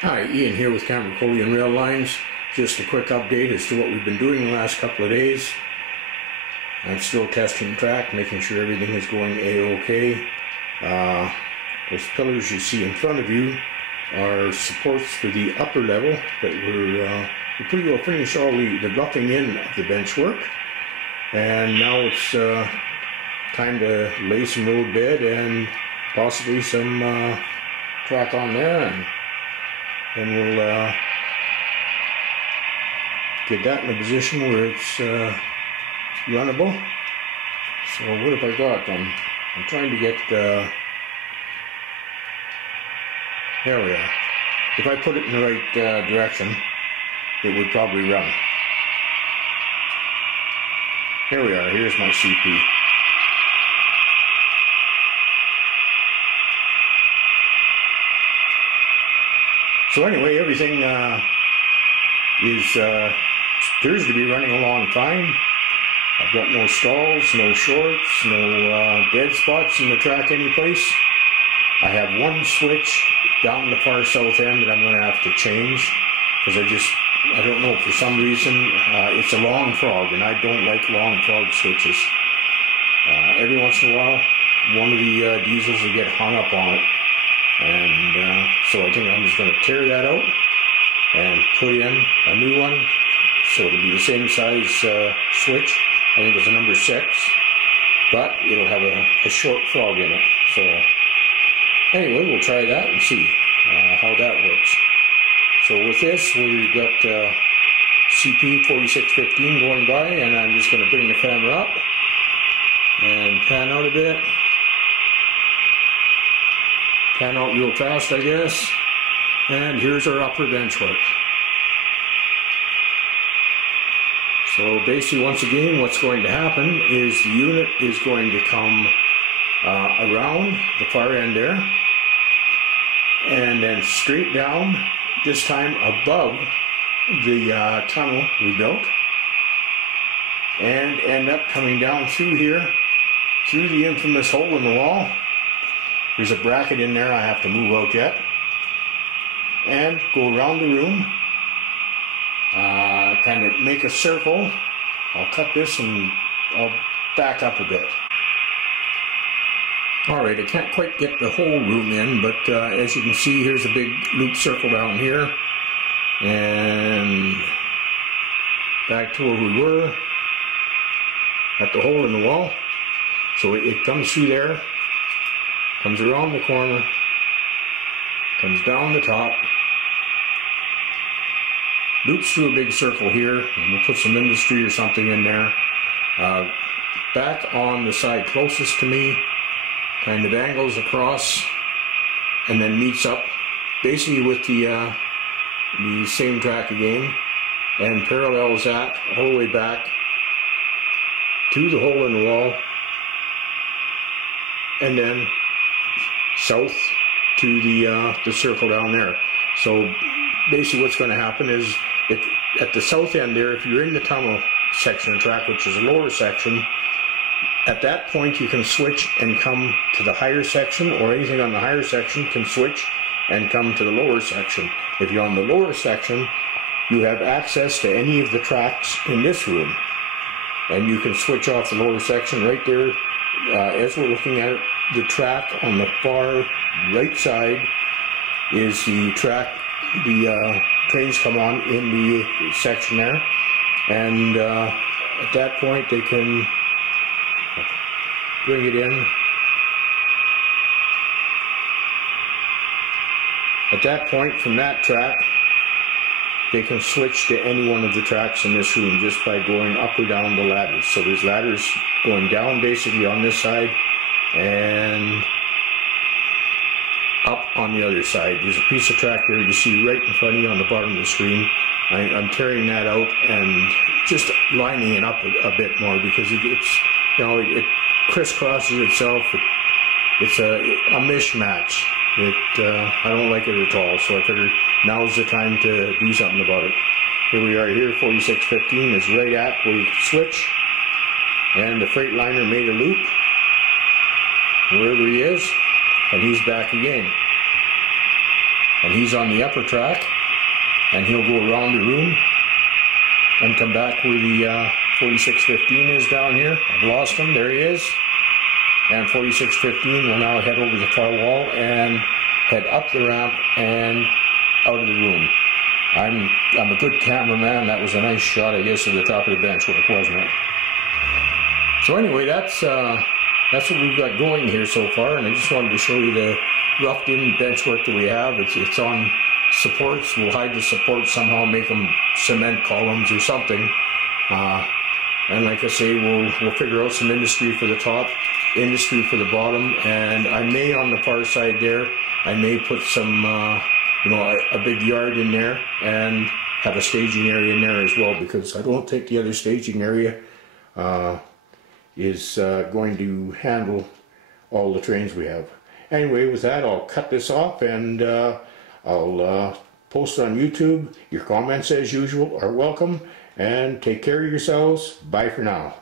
Hi, Ian here with Cambracolian Rail Lines. Just a quick update as to what we've been doing the last couple of days. I'm still testing track, making sure everything is going A-OK. Those pillars you see in front of you are supports for the upper level that we're pretty well finished all the roughing in of the bench work. And now it's time to lay some road bed and possibly some track on there. And we'll get that in a position where it's runnable. So what have I got? I'm trying to get, there we are. If I put it in the right direction, it would probably run. Here we are, here's my CP. So anyway, everything appears to be running along fine. I've got no stalls, no shorts, no dead spots in the track anyplace. I have one switch down the far south end that I'm going to have to change because I don't know, for some reason it's a long frog and I don't like long frog switches. Every once in a while one of the diesels will get hung up on it. And so I think I'm just going to tear that out and put in a new one, so it'll be the same size switch. I think it's a number 6, but it'll have a short frog in it. So anyway, we'll try that and see how that works. So with this, we've got CP 4615 going by, and I'm just going to bring the camera up and pan out a bit. Pan out real fast, I guess. And here's our upper bench work. So basically, once again, what's going to happen is the unit is going to come around the far end there and then straight down, this time above the tunnel we built, and end up coming down through here, through the infamous hole in the wall. There's a bracket in there I have to move out yet. And go around the room, kind of make a circle. I'll cut this and I'll back up a bit. Alright, I can't quite get the whole room in, but as you can see, here's a big loop circle down here. And back to where we were, at the hole in the wall. So it comes through there. Comes around the corner, comes down the top, loops through a big circle here, and we'll put some industry or something in there. Back on the side closest to me, kind of angles across, and then meets up basically with the same track again, and parallels that all the way back to the hole in the wall, and then south to the circle down there. So basically what's going to happen is, at the south end there, if you're in the tunnel section of track, which is a lower section, at that point you can switch and come to the higher section, or anything on the higher section can switch and come to the lower section. If you're on the lower section, you have access to any of the tracks in this room, and you can switch off the lower section right there. As we're looking at it, the track on the far right side is the track the trains come on in the section there, and at that point they can bring it in. At that point, from that track, they can switch to any one of the tracks in this room just by going up or down the ladders. So there's ladders going down basically on this side and up on the other side. There's a piece of track there you see right in front of you on the bottom of the screen. I'm tearing that out and just lining it up a bit more because it's, you know, it crisscrosses itself. It's a mismatch. I don't like it at all, so I figured now's the time to do something about it. Here we are here, 4615 is right at where you switch, and the Freightliner made a loop wherever he is, and he's back again. and he's on the upper track, and he'll go around the room and come back where the 4615 is down here. I've lost him. There he is. And 4615 will now head over the far wall and head up the ramp and out of the room. I'm a good cameraman. That was a nice shot, I guess, of the top of the bench work, wasn't it? So anyway, that's what we've got going here so far, and I just wanted to show you the roughed-in bench work that we have. It's on supports. We'll hide the supports somehow, make them cement columns or something. And like I say, we'll figure out some industry for the top, industry for the bottom, and I may, on the far side there, I may put some, a big yard in there and have a staging area in there as well, because I don't think the other staging area is going to handle all the trains we have. Anyway, with that, I'll cut this off, and I'll post it on YouTube. Your comments, as usual, are welcome, and take care of yourselves. Bye for now.